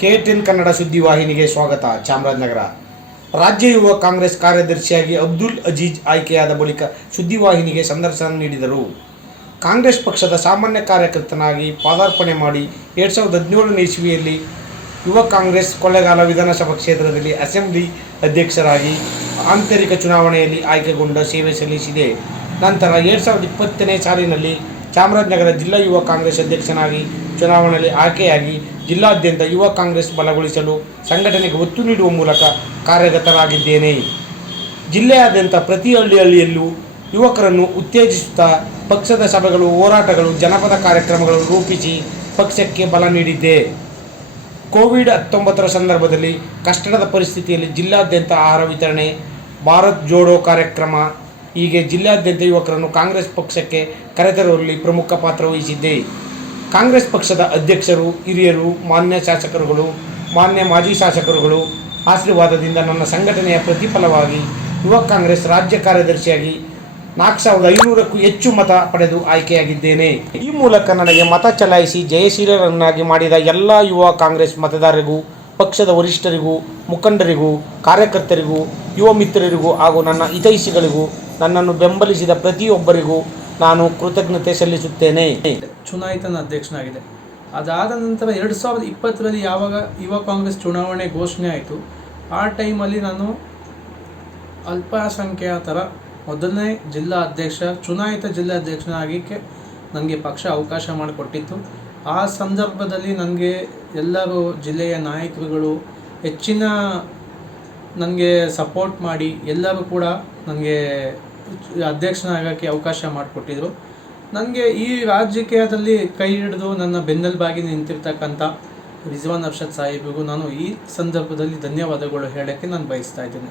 ಕೆಟಿಎನ್ ಕನ್ನಡ ಸುದ್ದಿವಾಹಿನಿಗೆ ಸ್ವಾಗತ, ಚಾಮರಾಜನಗರ. ರಾಜ್ಯ ಯುವ ಕಾಂಗ್ರೆಸ್ ಕಾರ್ಯದರ್ಶಿಯಾಗಿ ಅಬ್ದುಲ್ ಅಜೀಜ್ ಆಯ್ಕೆಯಾದ ಬಳಿಕ ಸುದ್ದಿವಾಹಿನಿಗೆ ಸಂದರ್ಶನ ನೀಡಿದರು. ಕಾಂಗ್ರೆಸ್ ಪಕ್ಷದ ಸಾಮಾನ್ಯ ಕಾರ್ಯಕರ್ತನಾಗಿ ಪಾದಾರ್ಪಣೆ ಮಾಡಿ ಎರಡು ಸಾವಿರದ ಹದಿನೇಳನೇ ಇಸ್ವಿಯಲ್ಲಿ ಯುವ ಕಾಂಗ್ರೆಸ್ ಕೊಳ್ಳೇಗಾಲ ವಿಧಾನಸಭಾ ಕ್ಷೇತ್ರದಲ್ಲಿ ಅಸೆಂಬ್ಲಿ ಅಧ್ಯಕ್ಷರಾಗಿ ಆಂತರಿಕ ಚುನಾವಣೆಯಲ್ಲಿ ಆಯ್ಕೆಗೊಂಡ ಸೇವೆ ಸಲ್ಲಿಸಿದೆ. ನಂತರ ಎರಡು ಸಾವಿರದ ಇಪ್ಪತ್ತನೇ ಸಾಲಿನಲ್ಲಿ ಚಾಮರಾಜನಗರ ಜಿಲ್ಲಾ ಯುವ ಕಾಂಗ್ರೆಸ್ ಅಧ್ಯಕ್ಷನಾಗಿ ಚುನಾವಣೆಯಲ್ಲಿ ಆಯ್ಕೆಯಾಗಿ ಜಿಲ್ಲಾದ್ಯಂತ ಯುವ ಕಾಂಗ್ರೆಸ್ ಬಲಗೊಳಿಸಲು ಸಂಘಟನೆಗೆ ಒತ್ತು ನೀಡುವ ಮೂಲಕ ಕಾರ್ಯಗತರಾಗಿದ್ದೇನೆ. ಜಿಲ್ಲೆಯಾದ್ಯಂತ ಪ್ರತಿ ಹಳ್ಳಿ ಹಳ್ಳಿಯಲ್ಲೂ ಯುವಕರನ್ನು ಉತ್ತೇಜಿಸುತ್ತಾ ಪಕ್ಷದ ಸಭೆಗಳು, ಹೋರಾಟಗಳು, ಜನಪದ ಕಾರ್ಯಕ್ರಮಗಳು ರೂಪಿಸಿ ಪಕ್ಷಕ್ಕೆ ಬಲ ನೀಡಿದ್ದೆ. ಕೋವಿಡ್ ಹತ್ತೊಂಬತ್ತರ ಸಂದರ್ಭದಲ್ಲಿ ಕಷ್ಟದ ಪರಿಸ್ಥಿತಿಯಲ್ಲಿ ಜಿಲ್ಲಾದ್ಯಂತ ಆಹಾರ ವಿತರಣೆ, ಭಾರತ್ ಜೋಡೋ ಕಾರ್ಯಕ್ರಮ ಹೀಗೆ ಜಿಲ್ಲಾದ್ಯಂತ ಯುವಕರನ್ನು ಕಾಂಗ್ರೆಸ್ ಪಕ್ಷಕ್ಕೆ ಕರೆತರುವಲ್ಲಿ ಪ್ರಮುಖ ಪಾತ್ರ ವಹಿಸಿದ್ದೆ. ಕಾಂಗ್ರೆಸ್ ಪಕ್ಷದ ಅಧ್ಯಕ್ಷರು, ಹಿರಿಯರು, ಮಾನ್ಯ ಶಾಸಕರುಗಳು, ಮಾನ್ಯ ಮಾಜಿ ಶಾಸಕರುಗಳು ಆಶೀರ್ವಾದದಿಂದ ನನ್ನ ಸಂಘಟನೆಯ ಪ್ರತಿಫಲವಾಗಿ ಯುವ ಕಾಂಗ್ರೆಸ್ ರಾಜ್ಯ ಕಾರ್ಯದರ್ಶಿಯಾಗಿ ನಾಲ್ಕು ಸಾವಿರದ ಐನೂರಕ್ಕೂ ಹೆಚ್ಚು ಮತ ಪಡೆದು ಆಯ್ಕೆಯಾಗಿದ್ದೇನೆ. ಈ ಮೂಲಕ ನನಗೆ ಮತ ಚಲಾಯಿಸಿ ಜಯಶೀಲರನ್ನಾಗಿ ಮಾಡಿದ ಎಲ್ಲ ಯುವ ಕಾಂಗ್ರೆಸ್ ಮತದಾರರಿಗೂ, ಪಕ್ಷದ ವರಿಷ್ಠರಿಗೂ, ಮುಖಂಡರಿಗೂ, ಕಾರ್ಯಕರ್ತರಿಗೂ, ಯುವ ಮಿತ್ರರಿಗೂ ಹಾಗೂ ನನ್ನ ಹಿತೈಷಿಗಳಿಗೂ ನನ್ನನ್ನು ಬೆಂಬಲಿಸಿದ ಪ್ರತಿಯೊಬ್ಬರಿಗೂ ನಾನು ಕೃತಜ್ಞತೆ ಸಲ್ಲಿಸುತ್ತೇನೆ. ಚುನಾಯಿತನ ಅಧ್ಯಕ್ಷನಾಗಿದೆ. ಅದಾದ ನಂತರ ಎರಡು ಸಾವಿರದ ಇಪ್ಪತ್ತರಲ್ಲಿ ಯಾವಾಗ ಯುವ ಕಾಂಗ್ರೆಸ್ ಚುನಾವಣೆ ಘೋಷಣೆ ಆಯಿತು, ಆ ಟೈಮಲ್ಲಿ ನಾನು ಅಲ್ಪಸಂಖ್ಯಾತರ ಮೊದಲನೇ ಜಿಲ್ಲಾ ಅಧ್ಯಕ್ಷ, ಚುನಾಯಿತ ಜಿಲ್ಲಾ ಅಧ್ಯಕ್ಷನಾಗಿ ನನಗೆ ಪಕ್ಷ ಅವಕಾಶ ಮಾಡಿಕೊಟ್ಟಿತ್ತು. ಆ ಸಂದರ್ಭದಲ್ಲಿ ನನಗೆ ಎಲ್ಲರೂ ಜಿಲ್ಲೆಯ ನಾಯಕರುಗಳು ಹೆಚ್ಚಿನ ನನಗೆ ಸಪೋರ್ಟ್ ಮಾಡಿ ಎಲ್ಲರೂ ಕೂಡ ನನಗೆ ಅಧ್ಯಕ್ಷನಾಗೋಕ್ಕೆ ಅವಕಾಶ ಮಾಡಿಕೊಟ್ಟಿದ್ರು. ನನಗೆ ಈ ರಾಜಕೀಯದಲ್ಲಿ ಕೈ ಹಿಡಿದು ನನ್ನ ಬೆನ್ನೆಲುಬಾಗಿ ನಿಂತಿರ್ತಕ್ಕಂಥ ರಿಜ್ವಾನ್ ಅರ್ಷದ್ ಸಾಹೇಬಿಗೂ ನಾನು ಈ ಸಂದರ್ಭದಲ್ಲಿ ಧನ್ಯವಾದಗಳು ಹೇಳೋಕ್ಕೆ ನಾನು ಬಯಸ್ತಾ ಇದ್ದೀನಿ.